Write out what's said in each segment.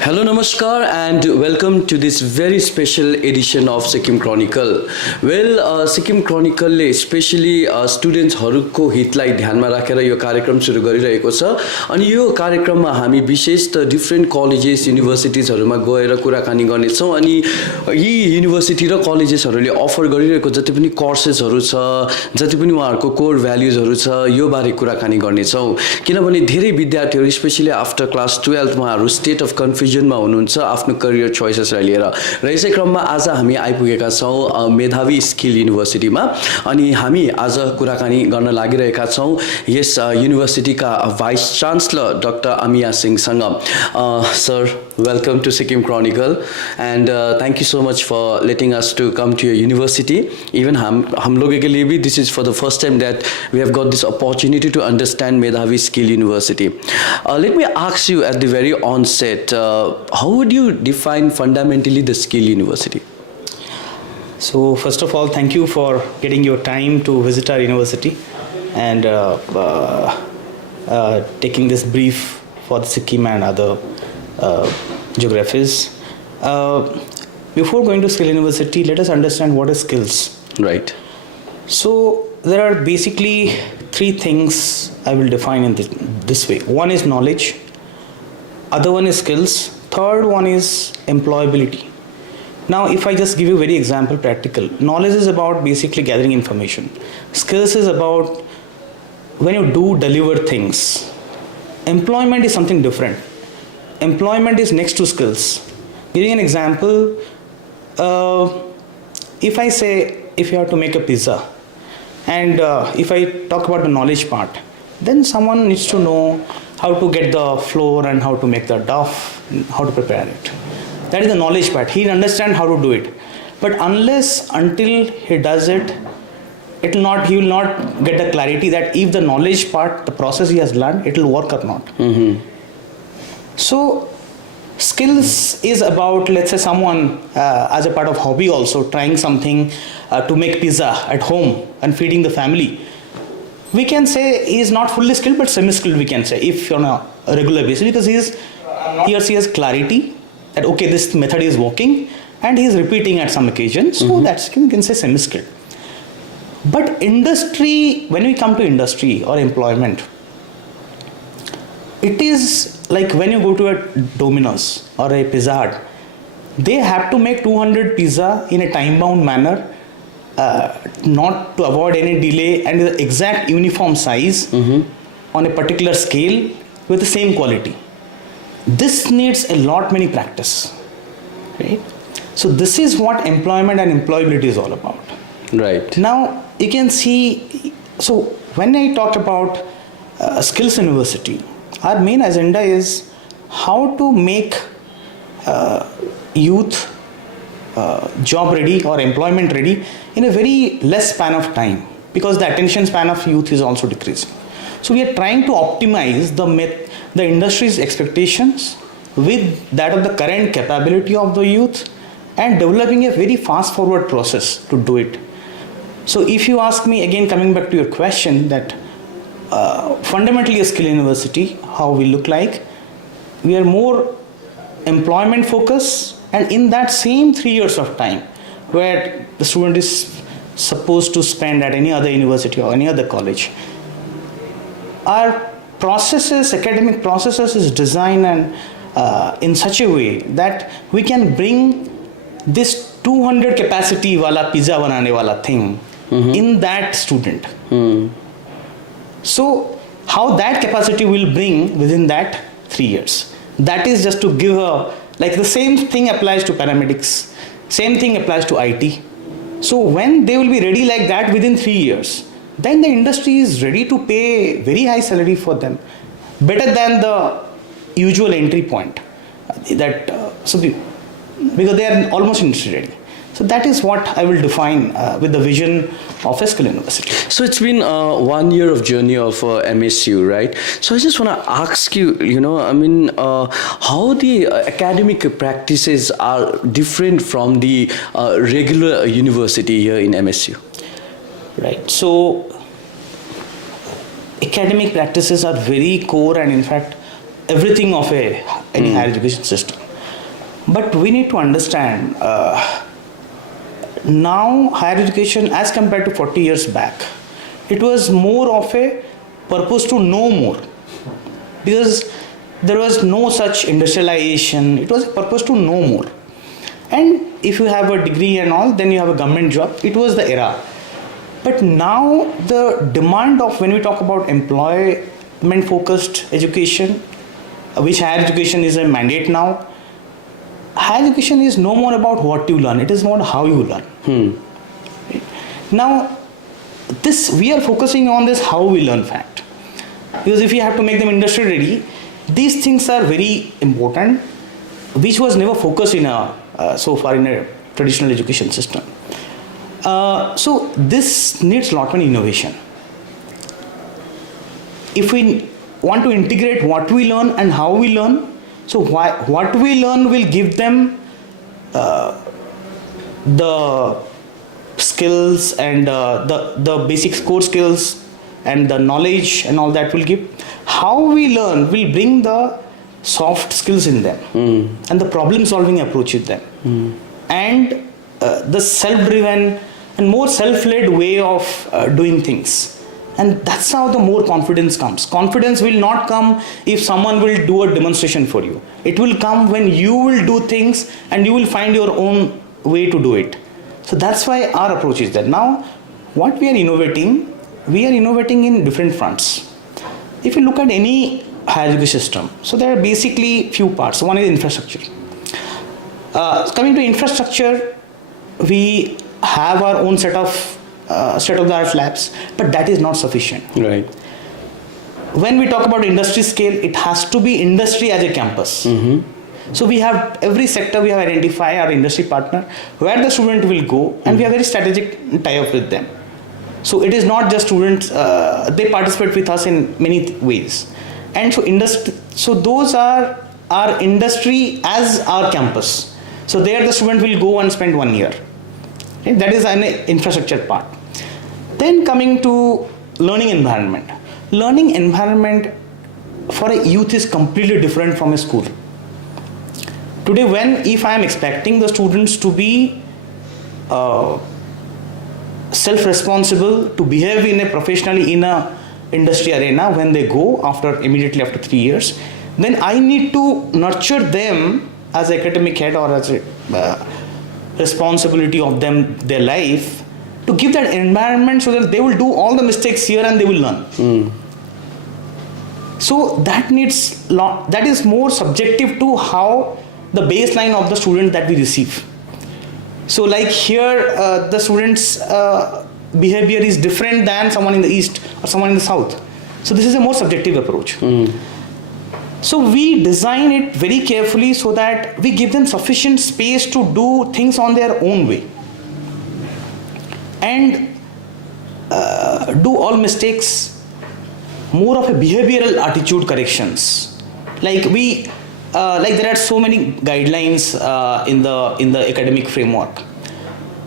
Hello, Namaskar, and welcome to this very special edition of Sikkim Chronicle. Sikkim Chronicle ले specially स्टुडेन्ट्सहरूको हितलाई ध्यानमा राखेर यो कार्यक्रम सुरु गरिरहेको छ अनि यो कार्यक्रममा हामी विशेष त डिफ्रेन्ट कलेजेस युनिभर्सिटिजहरूमा गएर कुराकानी गर्नेछौँ अनि यी युनिभर्सिटी र कलेजेसहरूले अफर गरिरहेको जति पनि कोर्सेसहरू छ जति पनि उहाँहरूको कोर भ्यालुजहरू छ यो बारे कुराकानी गर्नेछौँ किनभने धेरै विद्यार्थीहरू स्पेशली आफ्टर क्लास 12 मा उहाँहरू स्टेट अफ कन्फ्युजनमा हुनुहुन्छ आफ्नो करियर चोइसेसलाई लिएर र यसै क्रममा आज हामी आइपुगेका छौँ मेधावी स्किल युनिभर्सिटीमा अनि हामी आज कुराकानी गर्न लागिरहेका छौँ यस युनिभर्सिटीका भाइस चान्सलर डाक्टर अमिया सिंहसँग sir welcome to Sikkim Chronicle and thank you so much for letting us to come to your university. Even हम लोगों के लिए भी this is for the first time that we have got this opportunity to understand Medhavi Skill University. Let me ask you at the very onset, how would you define fundamentally the Skill University? So first of all, thank you for getting your time to visit our university and taking this brief for the Sikkim and other geographies. Before going to Skill University, let us understand what is skills. Right. So there are basically three things I will define in this way. One is knowledge, other one is skills, third one is employability. Now if I just give you a very example practical, knowledge is about basically gathering information. Skills is about when you deliver things. Employment is something different. Employment is next to skills. Giving an example, if I say if you have to make a pizza and if I talk about the knowledge part, then someone needs to know how to get the flour and how to make the dough, how to prepare it. That is the knowledge part. He understands how to do it. But until he does it, he will not get the clarity that if the knowledge part, the process he has learned, it will work or not. Mm-hmm. So skills is about, let's say someone as a part of hobby also trying something to make pizza at home and feeding the family. We can say he is not fully skilled but semi-skilled, we can say, if on a regular basis, because he or she has clarity that okay, this method is working and he is repeating at some occasions. So that's, you can say, semi-skilled. But industry, when we come to industry or employment, it is like when you go to a Domino's or a Pizza Hut, they have to make 200 pizza in a time-bound manner, not to avoid any delay, and the exact uniform size on a particular scale with the same quality. This needs a lot many practice, right? So this is what employment and employability is all about. Right. Now you can see, so when I talk about Skills University, our main agenda is how to make youth job ready or employment ready in a very less span of time, because the attention span of youth is also decreasing. So we are trying to optimize the industry's expectations with that of the current capability of the youth and developing a very fast forward process to do it. So if you ask me again, coming back to your question, that fundamentally a skill university, how we look like, we are more employment focused, and in that same 3 years of time where the student is supposed to spend at any other university or any other college, our processes, academic processes is designed and in such a way that we can bring this 200 capacity wala pizza banane wala thing in that student. So how that capacity will bring within that 3 years. That is just to give like the same thing applies to paramedics, same thing applies to IT. So when they will be ready like that within 3 years, then the industry is ready to pay very high salary for them, better than the usual entry point. Because they are almost industry ready. So that is what I will define with the vision of a skill university. So it's been 1 year of journey of MSU, right? So I just want to ask you, how the academic practices are different from the regular university here in MSU? Right. So academic practices are very core and in fact everything of any higher education system. But we need to understand now higher education as compared to 40 years back, it was more of a purpose to know more, because there was no such industrialization. It was a purpose to know more. And if you have a degree and all, then you have a government job. It was the era. But now the demand of, when we talk about employment focused education, which higher education is a mandate now, higher education is no more about what you learn, it is more how you learn. Now this, we are focusing on this how we learn fact, because if you have to make them industry ready, these things are very important, which was never focused in so far in a traditional education system. So this needs a lot of innovation. If we want to integrate what we learn and how we learn, so what we learn will give them the skills and the basic core skills and the knowledge and all that will give. How we learn will bring the soft skills in them and the problem solving approach with them and the self-driven and more self-led way of doing things. And that's how the more confidence comes. Confidence will not come if someone will do a demonstration for you. It will come when you will do things and you will find your own way to do it. So that's why our approach is that. Now, what we are innovating in different fronts. If you look at any higher education system, so there are basically few parts. One is infrastructure. Coming to infrastructure, we have our own set of state-of-the-art labs, but that is not sufficient. Right. When we talk about industry scale, it has to be industry as a campus. So we have every sector, we have identified our industry partner where the student will go, and we have very strategic tie-up with them. So it is not just students, they participate with us in many ways. And so those are our industry as our campus. So there the student will go and spend 1 year. Okay? That is an infrastructure part. Then coming to learning environment. Learning environment for a youth is completely different from a school. Today, if I am expecting the students to be self-responsible, to behave in a professionally in a industry arena when they go immediately after 3 years, then I need to nurture them as academic head or as a responsibility of their life, to give that environment so that they will do all the mistakes here and they will learn. So that is more subjective to how the baseline of the student that we receive. So like here, the students' behavior is different than someone in the east or someone in the south. So this is a more subjective approach. So we design it very carefully so that we give them sufficient space to do things on their own way and do all mistakes, more of a behavioral attitude corrections. Like there are so many guidelines in the academic framework.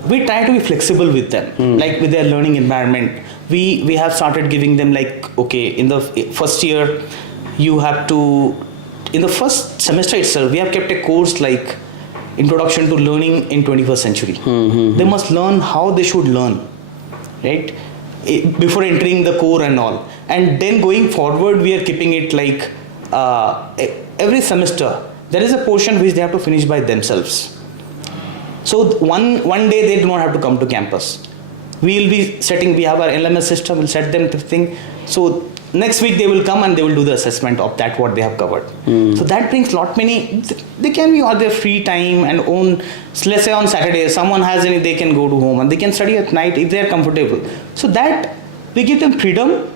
We try to be flexible with them, like with their learning environment. We have started giving them like, okay, in the first year, you have to, in the first semester itself, we have kept a course like Introduction to Learning in 21st Century. They must learn how they should learn, right? Before entering the core and all. And then going forward, we are keeping it like every semester, there is a portion which they have to finish by themselves. So one day they do not have to come to campus. We have our LMS system, we'll set them the thing. So next week they will come and they will do the assessment of that, what they have covered. So that brings they can be on their free time and own, let's say on Saturday, someone has any, they can go to home and they can study at night if they are comfortable. So that we give them freedom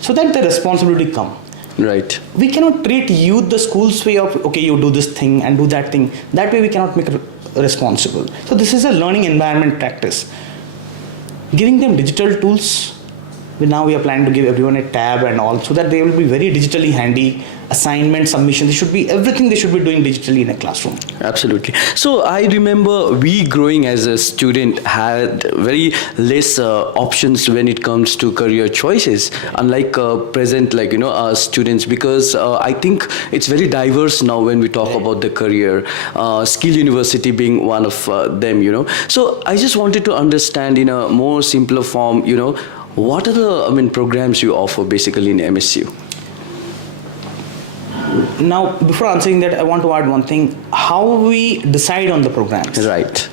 so that the responsibility come. Right. We cannot treat youth the school's way of, okay, you do this thing and do that thing. That way we cannot make it responsible. So this is a learning environment practice. Giving them digital tools Now we are planning to give everyone a tab and all, so that they will be very digitally handy. Assignment, submission, everything they should be doing digitally in a classroom. Absolutely. So I remember we growing as a student had very less options when it comes to career choices, unlike present students, because I think it's very diverse now when we talk about the career, skill university being one of them, So I just wanted to understand in a more simpler form, what are the programs you offer basically in MSU? Now, before answering that, I want to add one thing: how we decide on the programs. Right.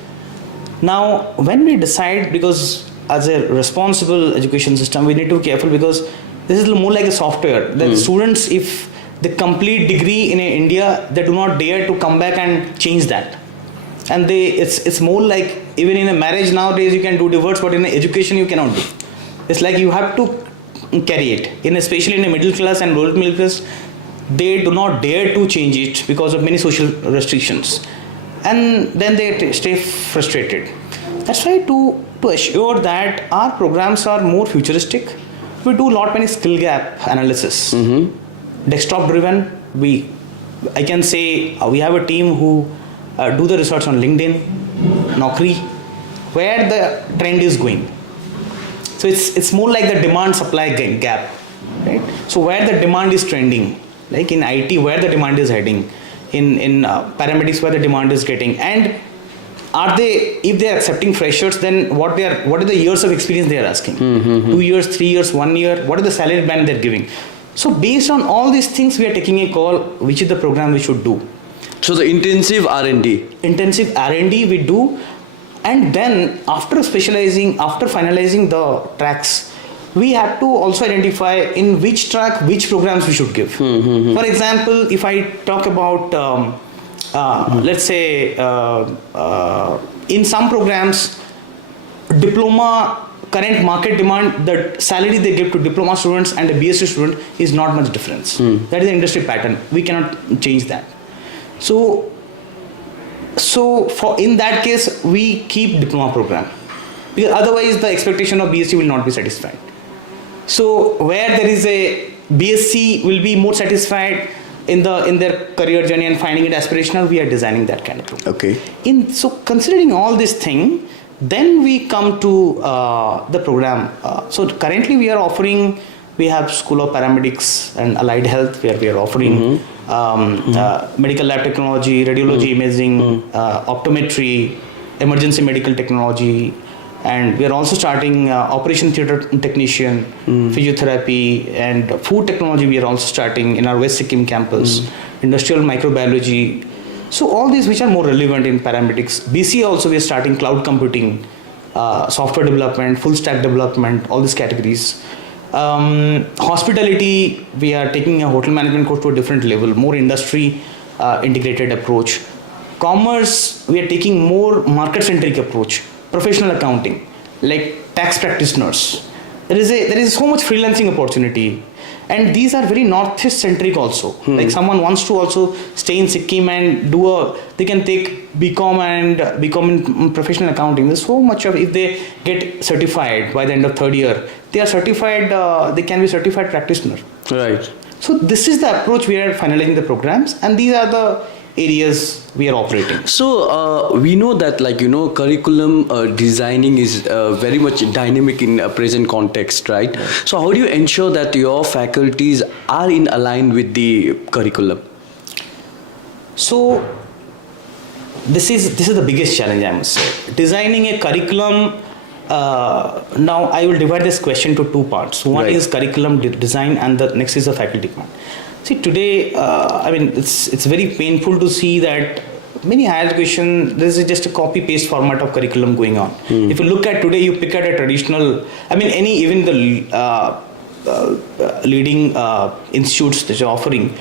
Now, when we decide, because as a responsible education system, we need to be careful, because this is more like a software. That students, if they complete degree in India, they do not dare to come back and change that. And it's more like, even in a marriage nowadays you can do divorce, but in education you cannot do. It's like you have to carry it. Especially in a middle class and rural middle class, they do not dare to change it because of many social restrictions, and then they stay frustrated. That's why to assure that our programs are more futuristic, we do many skill gap analysis. Desktop driven. I can say we have a team who do the research on LinkedIn, Naukri, where the trend is going. So it's more like the demand supply gap, right? So where the demand is trending, like in IT, where the demand is heading, in paramedics, where the demand is getting, and if they are accepting freshers, then what are the years of experience they are asking? 2 years, 3 years, 1 year, what is the salary band they're giving? So based on all these things, we are taking a call which is the program we should do. So the intensive R&D we do, and then after finalizing the tracks, we have to also identify in which track which programs we should give. For example, if I talk about let's say in some programs, diploma, current market demand, the salary they give to diploma students and a BSc student is not much difference. That is the industry pattern. We cannot change that. So for in that case, we keep diploma program, because otherwise the expectation of BSc will not be satisfied. So where there is a BSc will be more satisfied in their career journey and finding it aspirational, we are designing that kind of program. Okay. So considering all this thing, then we come to the program. So currently we have School of Paramedics and Allied Health, where we are offering medical lab technology, radiology imaging, optometry, emergency medical technology, and we are also starting operation theatre technician, physiotherapy, and food technology. We are also starting in our West Sikkim campus, industrial microbiology. So all these which are more relevant in paramedics. BC also we are starting cloud computing, software development, full stack development, all these categories. Hospitality, we are taking a hotel management course to a different level, more industry integrated approach. Commerce, we are taking more market centric approach. Professional accounting, like tax practitioners. There is so much freelancing opportunity, and these are very northeast centric also. Like someone wants to also stay in Sikkim and they can take BCom and become in professional accounting. There's so much of, if they get certified by the end of third year, they are certified, they can be certified practitioner. Right. So this is the approach we are finalizing the programs, and these are the areas we are operating. So we know that curriculum designing is very much dynamic in a present context, right? So how do you ensure that your faculties are in align with the curriculum? So this is the biggest challenge, I must say. Designing a curriculum. Now I will divide this question to two parts. One is curriculum design, and the next is the faculty part. See, today, it's very painful to see that many higher education, there is just a copy-paste format of curriculum going on. If you look at today, you pick at a traditional, even the leading institutes that are offering,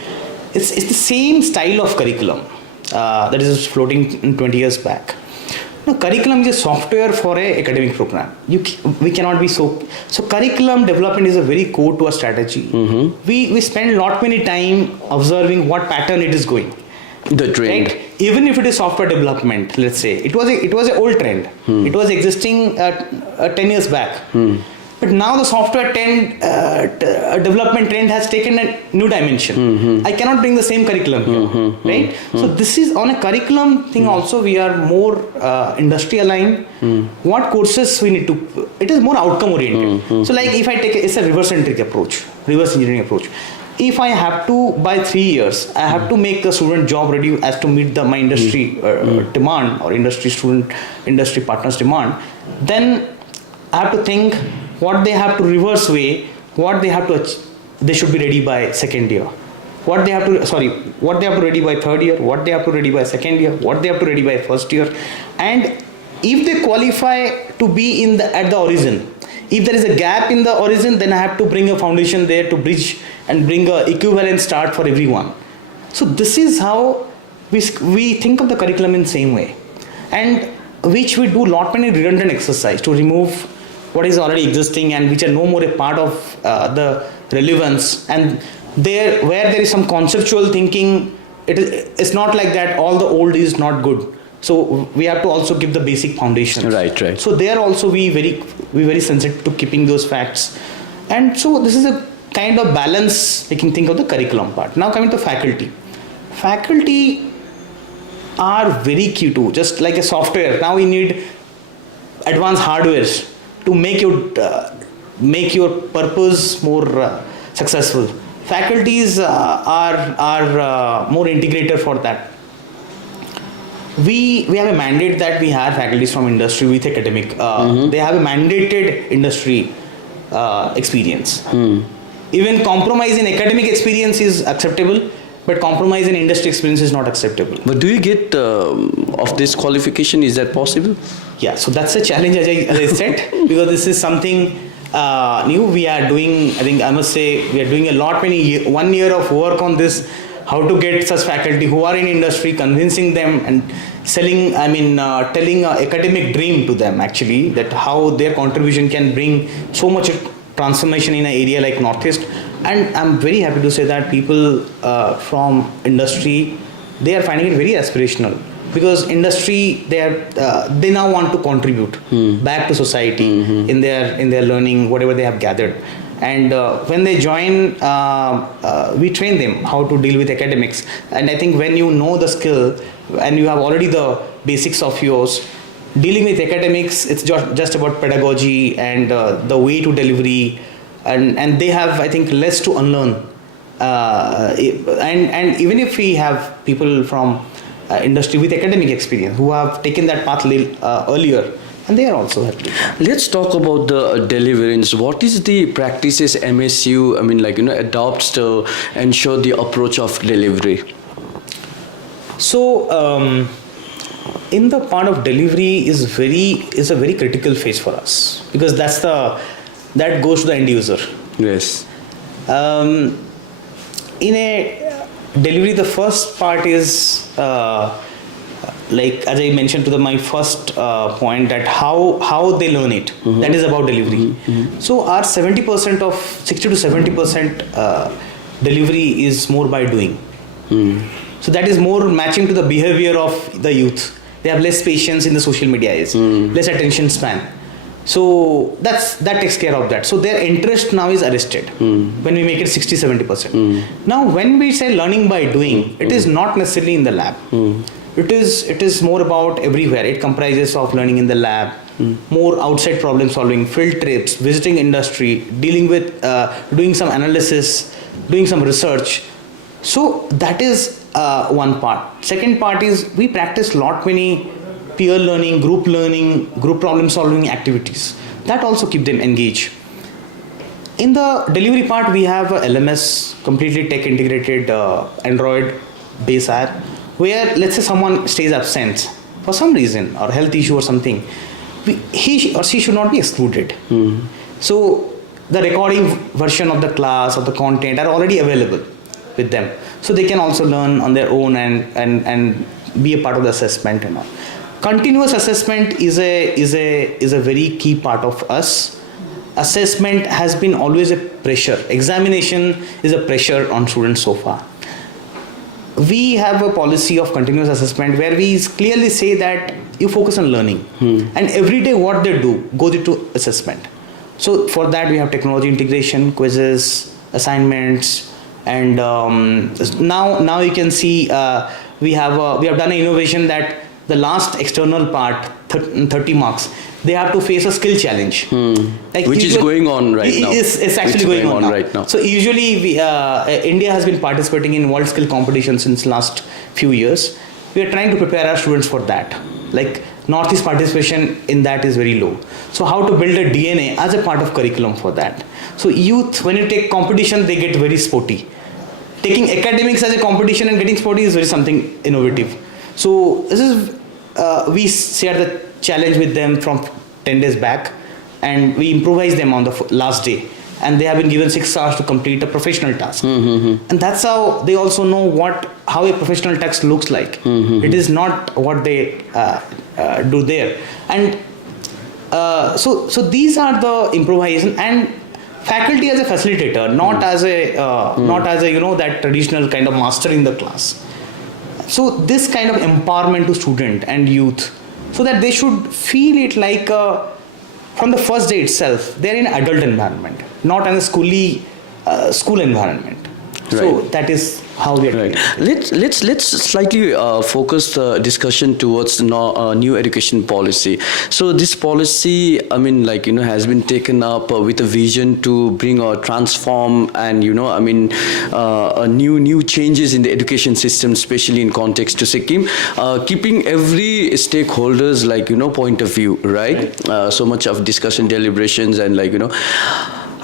it's the same style of curriculum that is floating 20 years back. Now, curriculum is a software for an academic program. We cannot be so curriculum development is a very core to our strategy. We spend many time observing what pattern it is going. The trend. Right? Even if it is software development, let's say, it was an old trend. It was existing 10 years back. But now the software development trend has taken a new dimension. I cannot bring the same curriculum here, right? So this is on a curriculum thing also, we are more industry aligned. What courses we need to, it is more outcome oriented. So like if I take, it's a reverse engineering approach. If I have to, by 3 years, I have to make a student job ready as to meet my industry demand or industry partners demand, then I have to think what they have to reverse way, what they have to they should be ready by second year. What they have to ready by third year, what they have to ready by second year, what they have to ready by first year. And if they qualify to be at the origin, if there is a gap in the origin, then I have to bring a foundation there to bridge and bring a equivalent start for everyone. So this is how we think of the curriculum in same way, and which we do lot many redundant exercise to remove what is already existing and which are no more a part of the relevance. And where there is some conceptual thinking, it's not like that all the old is not good. So we have to also give the basic foundations. Right. So there also we very sensitive to keeping those facts. And so this is a kind of balance making think of the curriculum part. Now coming to faculty. Faculty are very key too, just like a software. Now we need advanced hardwares to make your purpose more successful. Faculties are more integrated for that. We have a mandate that we hire faculties from industry with academic. They have a mandated industry experience. Even compromise in academic experience is acceptable, but compromise in industry experience is not acceptable. But do you get of this qualification? Is that possible? Yeah, so that's a challenge, as I said, because this is something new we are doing. I think I must say we are doing a lot, 1 year of work on this, how to get such faculty who are in industry, convincing them and telling an academic dream to them actually, that how their contribution can bring so much transformation in an area like Northeast. And I'm very happy to say that people from industry, they are finding it very aspirational, because industry, they now want to contribute back to society in their learning, whatever they have gathered. And when they join, we train them how to deal with academics. And I think when you know the skill and you have already the basics of yours, dealing with academics, it's just about pedagogy and the way to delivery. And they have, I think, less to unlearn. And even if we have people from industry with academic experience who have taken that path earlier, and they are also happy. Let's talk about the deliverance. What is the practices MSU, adopts to ensure the approach of delivery? So, in the part of delivery is a very critical phase for us, because that goes to the end user. Yes. In a delivery, the first part is like as I mentioned to my first point, that how they learn it. That is about delivery. So our 60 to 70% delivery is more by doing. So that is more matching to the behavior of the youth. They have less patience in the social media age, less attention span. So that takes care of that. So their interest now is arrested when we make it 60-70%. Now when we say learning by doing, it is not necessarily in the lab. It is more about everywhere. It comprises of learning in the lab, more outside problem solving, field trips, visiting industry, dealing with doing some analysis, doing some research. So that is one part. Second part is we practice many peer learning, group problem solving activities. That also keep them engaged. In the delivery part, we have a LMS, completely tech integrated Android based app, where let's say someone stays absent for some reason or health issue or something, he or she should not be excluded. So the recording version of the class or the content are already available with them, so they can also learn on their own and be a part of the assessment and all. Continuous assessment is a very key part of us. Assessment has been always a pressure. Examination is a pressure on students so far. We have a policy of continuous assessment where we clearly say that you focus on learning, and every day what they do goes into assessment. So for that we have technology integration, quizzes, assignments, and now you can see we have done an innovation that the last external part, 30 marks, they have to face a skill challenge. Like which is going on right now. It's actually going on right now. So usually India has been participating in world skill competition since last few years. We are trying to prepare our students for that. Like Northeast participation in that is very low. So how to build a DNA as a part of curriculum for that. So youth, when you take competition, they get very sporty. Taking academics as a competition and getting sporty is very something innovative. So this is we shared the challenge with them from 10 days back, and we improvised them on the last day, and they have been given 6 hours to complete a professional task. And that's how they also know how a professional task looks like. It is not what they do there. And so these are the improvisation, and faculty as a facilitator, not as a that traditional kind of master in the class. So this kind of empowerment to student and youth, so that they should feel it like from the first day itself, they're in adult environment, not in a school environment. So that is how we are doing. Let's slightly focus the discussion towards new education policy. So this policy, I mean, like, has been taken up with a vision to bring or transform and, new changes in the education system, especially in context to Sikkim, keeping every stakeholders point of view, right? So much of discussion, deliberations, and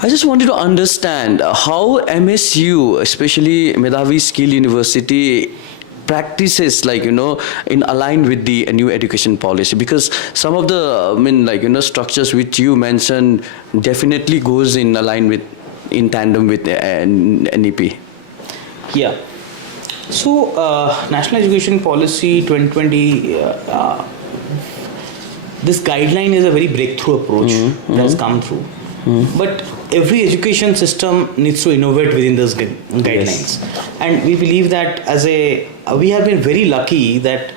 I just wanted to understand how MSU, especially Medhavi Skill University, practices in aligned with the new education policy, because some of the structures which you mentioned definitely goes in tandem with NEP. Yeah. So National Education Policy 2020, this guideline is a very breakthrough approach that has come through. But every education system needs to innovate within those guidelines. Yes. And we believe that we have been very lucky that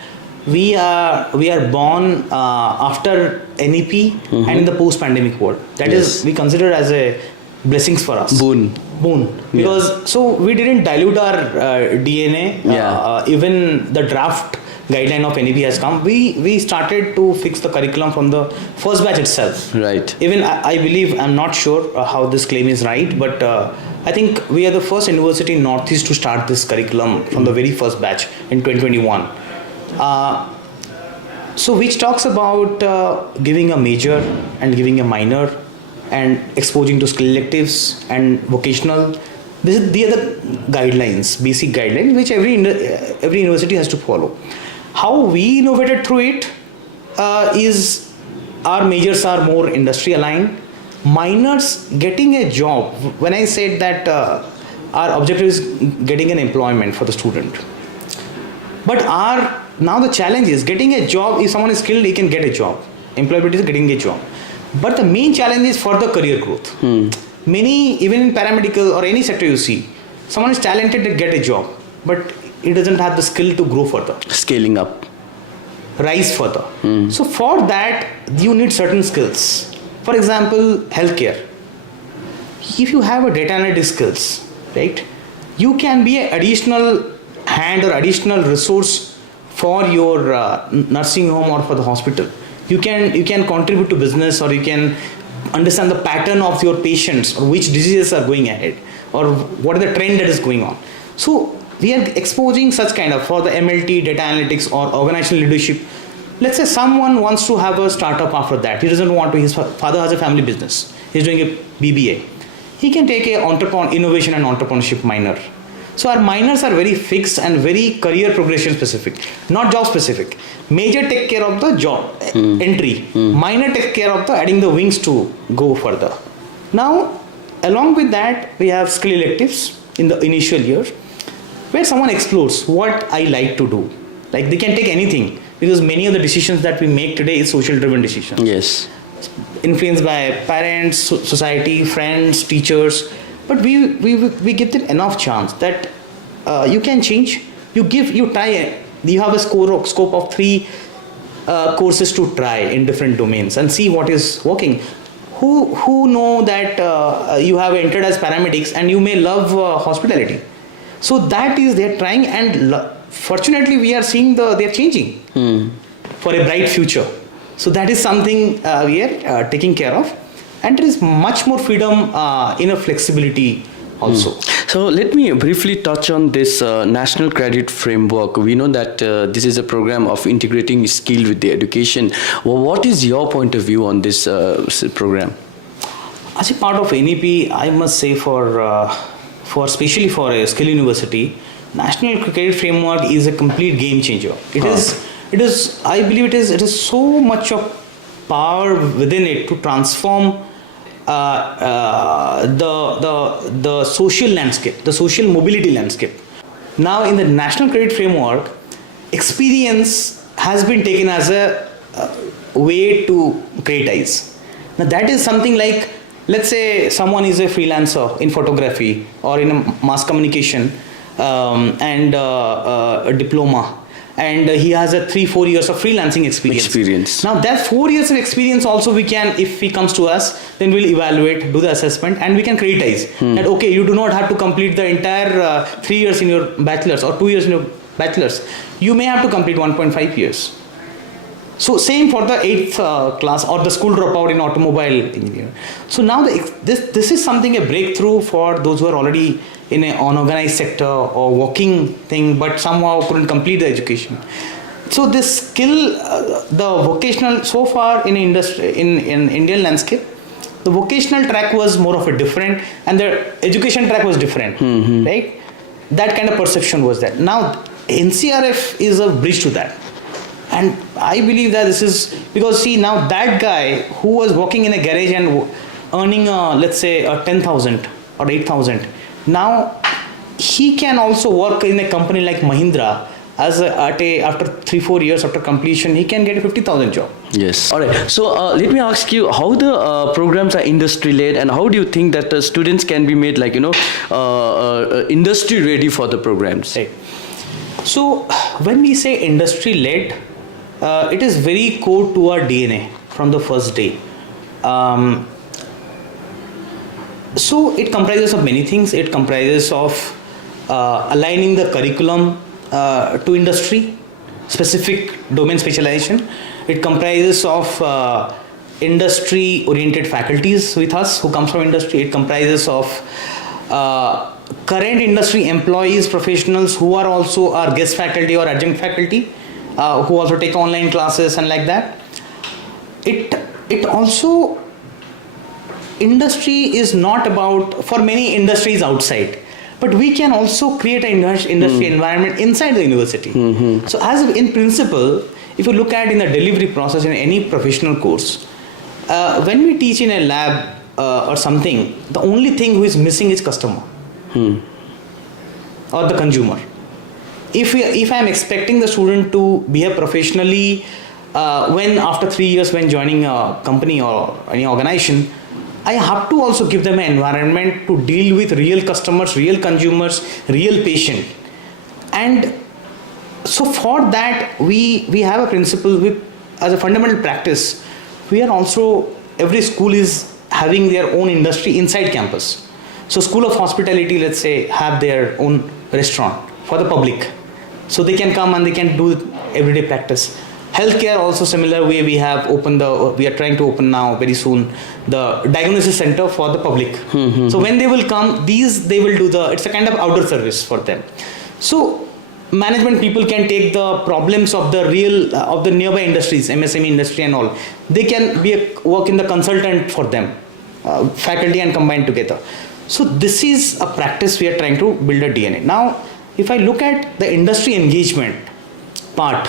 we are born after NEP and in the post-pandemic world. That is, we consider as a blessings for us. Boon. Because so we didn't dilute our DNA. Even the draft guideline of NEP has come. We started to fix the curriculum from the first batch itself. Right. Even I believe, I'm not sure how this claim is right, but I think we are the first university in Northeast to start this curriculum from the very first batch in 2021. So which talks about giving a major and giving a minor and exposing to skill electives and vocational. These are the guidelines, basic guidelines, which every university has to follow. How we innovated through it is our majors are more industry aligned. Minors getting a job. When I said that our objective is getting an employment for the student. But now the challenge is getting a job. If someone is skilled, he can get a job. Employability is getting a job. But the main challenge is for the career growth. Many, even in paramedical or any sector you see, someone is talented to get a job, but he doesn't have the skill to grow further. Scaling up. Rise further. So for that, you need certain skills. For example, healthcare. If you have a data analytics skills, right, you can be an additional hand or additional resource for your nursing home or for the hospital. You can contribute to business, or you can understand the pattern of your patients or which diseases are going ahead or what is the trend that is going on. So we are exposing such kind of for the MLT, data analytics or organizational leadership. Let's say someone wants to have a startup after that. He doesn't want to, his father has a family business. He's doing a BBA. He can take a innovation and entrepreneurship minor. So our minors are very fixed and very career progression specific, not job specific. Major take care of the job entry. Minor take care of the adding the wings to go further. Now, along with that, we have skill electives in the initial year, where someone explores what I like to do. Like they can take anything, because many of the decisions that we make today is social driven decisions. Yes. Influenced by parents, society, friends, teachers. But we give them enough chance that you can change. You try. You have a scope of 3 courses to try in different domains and see what is working. who know that you have entered as paramedics and you may love hospitality. So that is they're trying, and fortunately we are seeing they're changing for a bright future. So that is something we are taking care of, and there is much more freedom in a flexibility also. So let me briefly touch on this National Credit Framework. We know that this is a program of integrating skill with the education. Well, what is your point of view on this program? As a part of NEP, I must say for especially for a skill university, National Credit Framework is a complete game changer. It is. I believe it is so much of power within it to transform the social landscape, the social mobility landscape. Now in the National Credit Framework, experience has been taken as a way to creditize. Now that is something like, let's say someone is a freelancer in photography or in a mass communication and a diploma, and he has a 3-4 years of freelancing experience. Now that 4 years of experience also we can, if he comes to us, then we'll evaluate, do the assessment, and we can creditize that okay, you do not have to complete the entire 3 years in your bachelor's or 2 years in your bachelor's. You may have to complete 1.5 years. So same for the 8th class or the school dropout in automobile engineer. So now this is something, a breakthrough for those who are already in an unorganized sector or working thing but somehow couldn't complete the education. So this skill, the vocational, so far in industry, in Indian landscape, the vocational track was more of a different and the education track was different, right? That kind of perception was there. Now NCRF is a bridge to that. And I believe that this is because, see, now that guy who was working in a garage and earning, let's say, 10,000 or 8,000, now he can also work in a company like Mahindra after 3-4 years after completion, he can get a 50,000 job. Yes. All right. So let me ask you, how the programs are industry-led, and how do you think that the students can be made, like, industry-ready for the programs? Right. So when we say industry-led, it is very core to our DNA from the first day. So it comprises of many things. It comprises of aligning the curriculum to industry, specific domain specialization. It comprises of industry-oriented faculties with us who comes from industry. It comprises of current industry employees, professionals who are also our guest faculty or adjunct faculty, who also take online classes and like that. It also, industry is not about, for many industries outside, but we can also create an industry environment inside the university. So as in principle, if you look at in the delivery process in any professional course, when we teach in a lab or something, the only thing who is missing is customer or the consumer. If I am expecting the student to behave professionally when after 3 years when joining a company or any organization, I have to also give them an environment to deal with real customers, real consumers, real patient. And so for that, we have a principle as a fundamental practice. We are also, every school is having their own industry inside campus. So School of Hospitality, let's say, have their own restaurant for the public. So they can come and they can do everyday practice. Healthcare also similar way, we are trying to open now very soon the diagnosis center for the public. So when they will come, they will do it's a kind of outdoor service for them. So management people can take the problems of the nearby industries, MSME industry and all. They can work in the consultant for them, faculty and combine together. So this is a practice we are trying to build a DNA. Now, if I look at the industry engagement part,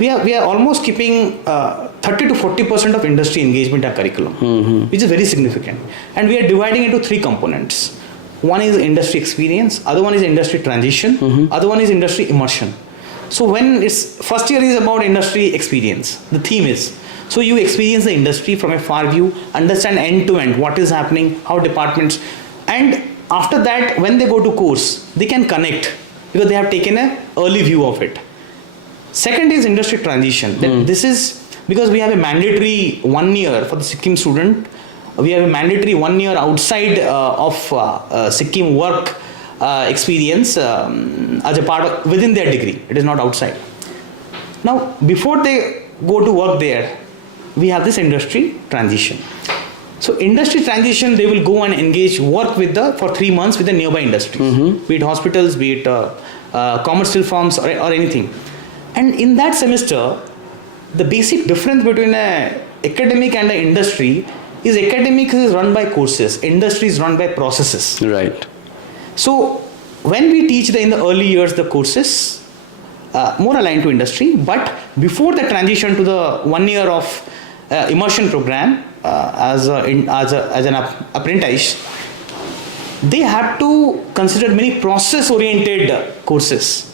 we are almost keeping 30 to 40% of industry engagement in our curriculum, which is very significant. And we are dividing into 3 components. One is industry experience, other one is industry transition, other one is industry immersion. So when it's first year is about industry experience, the theme is, so you experience the industry from a far view, understand end to end what is happening, how departments, and after that when they go to course, they can connect because they have taken an early view of it. Second is industry transition. This is because we have a mandatory 1 year for the Sikkim student we have a mandatory 1 year outside of Sikkim work experience as a part of within their degree. It is not outside. Now, before they go to work there, we have this industry transition. So industry transition, they will go and engage, work with for 3 months with the nearby industries, be it hospitals, be it commercial firms or anything. And in that semester, the basic difference between an academic and an industry is academic is run by courses, industry is run by processes. Right. So when we teach in the early years the courses, more aligned to industry, but before the transition to the 1 year of immersion program as an apprentice, they have to consider many process-oriented courses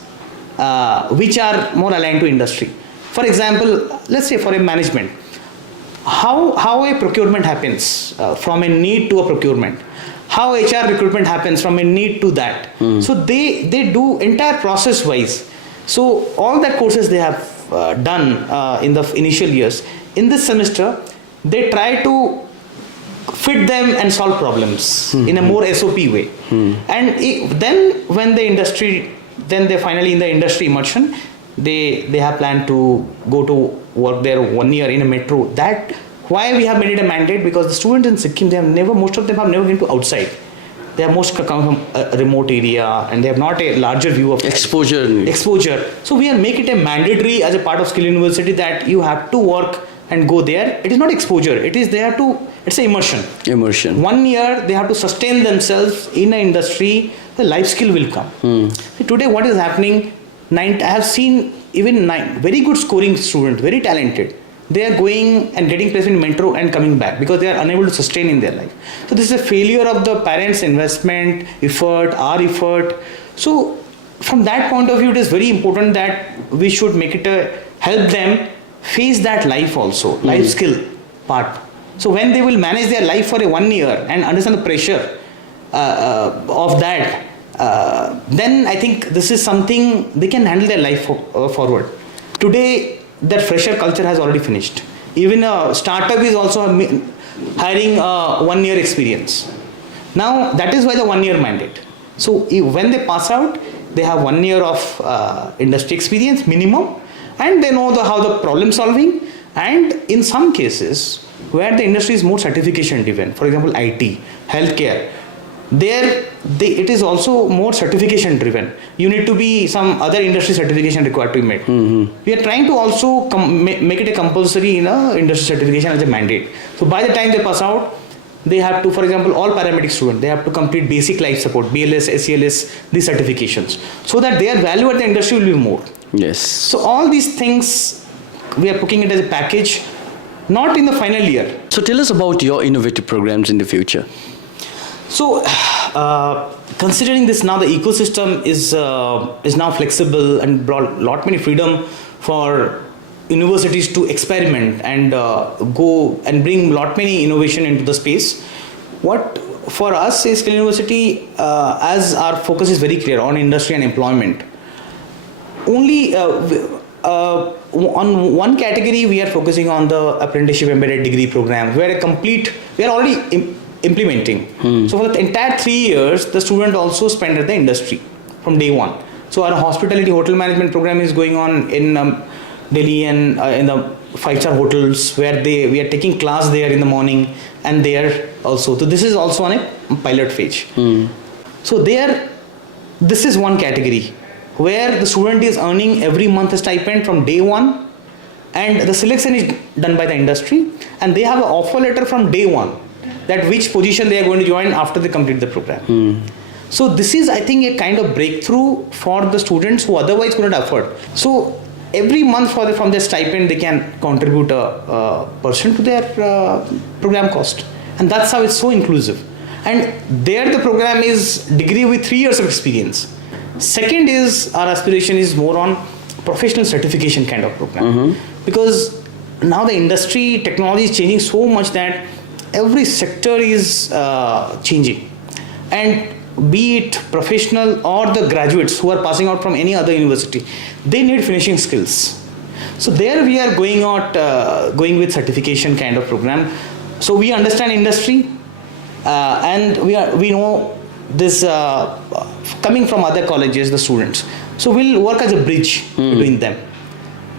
which are more aligned to industry. For example, let's say for a management, how a procurement happens from a need to a procurement, how HR recruitment happens from a need to that. So they do entire process wise. So all that courses they have done in the initial years, in this semester, they try to fit them and solve problems in a more SOP way. And then when the industry, then they finally in the industry immersion, they have planned to go to work there 1 year in a metro. That why we have made it a mandate, because the students in Sikkim, most of them have never been to outside. They have most come from a remote area and they have not a larger view of exposure. So we are making it a mandatory as a part of skill university that you have to work and go there. It is not exposure. It is it's an immersion. 1 year they have to sustain themselves in an industry. The life skill will come. Today what is happening? I have seen even 9 very good scoring students, very talented. They are going and getting placed in metro and coming back because they are unable to sustain in their life. So this is a failure of the parents' investment, our effort. So from that point of view, it is very important that we should make it help them face that life also, life skill part. So when they will manage their life for a 1 year and understand the pressure of that, then I think this is something they can handle their life forward. Today, that fresher culture has already finished. Even a startup is also hiring 1 year experience. Now that is why the 1 year mandate. So when they pass out, they have 1 year of industry experience minimum, and they know how the problem solving. And in some cases where the industry is more certification driven, for example IT, healthcare, it is also more certification driven. You need to be some other industry certification required to be made. We are trying to also make it a compulsory industry certification as a mandate. So by the time they pass out, they have to, for example, all paramedic students, they have to complete basic life support, BLS, SELS, these certifications, so that their value at the industry will be more. Yes. So all these things, we are putting it as a package, not in the final year. So tell us about your innovative programs in the future. So, considering this now, the ecosystem is now flexible and brought lot many freedom for universities to experiment and go and bring lot many innovation into the space. What for us is Skill University, as our focus is very clear on industry and employment. Only on one category we are focusing on the apprenticeship embedded degree program, where we are already implementing. So for the entire 3 years, the student also spent at the industry from day one. So our hospitality hotel management program is going on in Delhi and in the 5-star hotels, where we are taking class there in the morning and there also. So this is also on a pilot phase. So this is one category where the student is earning every month a stipend from day one, and the selection is done by the industry, and they have an offer letter from day one that which position they are going to join after they complete the program. So this is, I think, a kind of breakthrough for the students who otherwise couldn't afford. So every month from their stipend, they can contribute a portion to their program cost. And that's how it's so inclusive. And there the program is degree with 3 years of experience. Second is, our aspiration is more on professional certification kind of program. Because now the industry technology is changing so much that every sector is changing, and be it professional or the graduates who are passing out from any other university, they need finishing skills. So there we are going with certification kind of program. So we understand industry, and we know this coming from other colleges, the students. So we'll work as a bridge between them.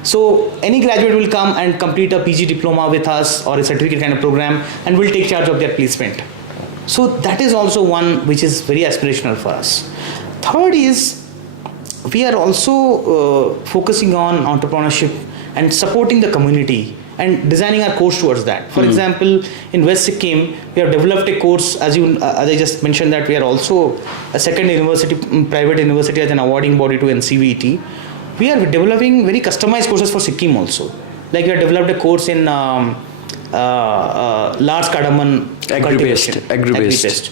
So any graduate will come and complete a PG diploma with us or a certificate kind of program, and we'll take charge of their placement. So that is also one which is very aspirational for us. Third is we are also focusing on entrepreneurship and supporting the community and designing our course towards that. For example, in West Sikkim, we have developed a course, as I just mentioned, that we are also a second university, private university, as an awarding body to NCERT. We are developing very customized courses for Sikkim also. Like we have developed a course in large cardamom agri-based.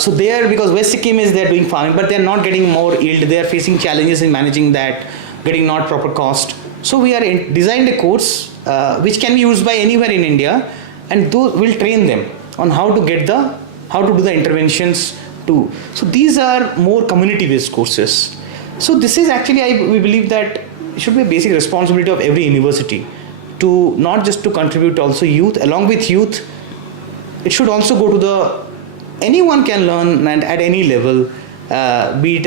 So there, because West Sikkim is there doing farming, but they are not getting more yield. They are facing challenges in managing that, getting not proper cost. So we are designed a course which can be used by anywhere in India, and we'll train them on how to do the interventions too. So these are more community-based courses. So this is actually, we believe that it should be a basic responsibility of every university to not just to contribute also youth. Along with youth, it should also go to anyone can learn and at any level, be it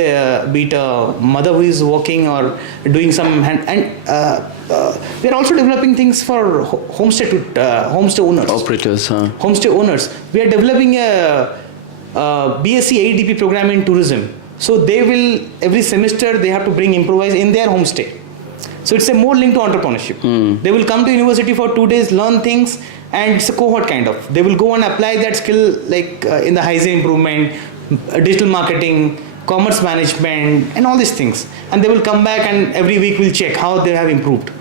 a mother who is working or doing some we are also developing things for homestay owners. Operators. Homestay owners. We are developing a BSc AEDP program in tourism. So they will, every semester they have to bring improvise in their homestay. So it's a more link to entrepreneurship. They will come to university for 2 days, learn things, and it's a cohort kind of. They will go and apply that skill like in the hygiene improvement, digital marketing, commerce management, and all these things. And they will come back and every week we'll check how they have improved.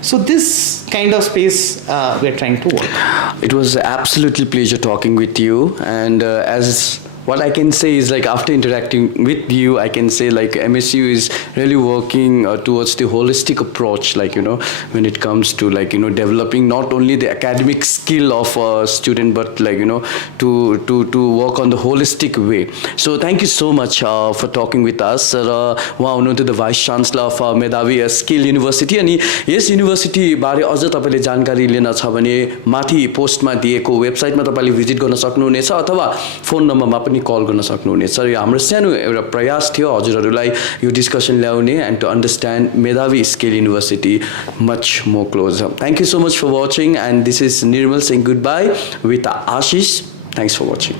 So this kind of space we are trying to work. It was absolutely pleasure talking with you, and as what I can say is, like, after interacting with you, I can say like MSU is really working towards the holistic approach, like, when it comes to, like, developing not only the academic skill of a student, but like, to work on the holistic way. So thank you so much for talking with us. उहाँ हुनुहुन्थ्यो the Vice Chancellor of Medhavi Skill University, अनि yes university बारे अझ तपाईले जानकारी लिन छ भने माथि पोस्टमा दिएको वेबसाइटमा तपाईले भिजिट गर्न सक्नुहुनेछ अथवा फोन नम्बरमा पनि कल गर्न सक्नुहुनेछ। यो हाम्रो सानो एउटा प्रयास थियो हजुरहरूलाई यो डिस्कसन ल्याउने and to understand Medhavi Skill University much more closer. Thank you so much for watching, and this is Nirmal saying goodbye with Ashish. Thanks for watching.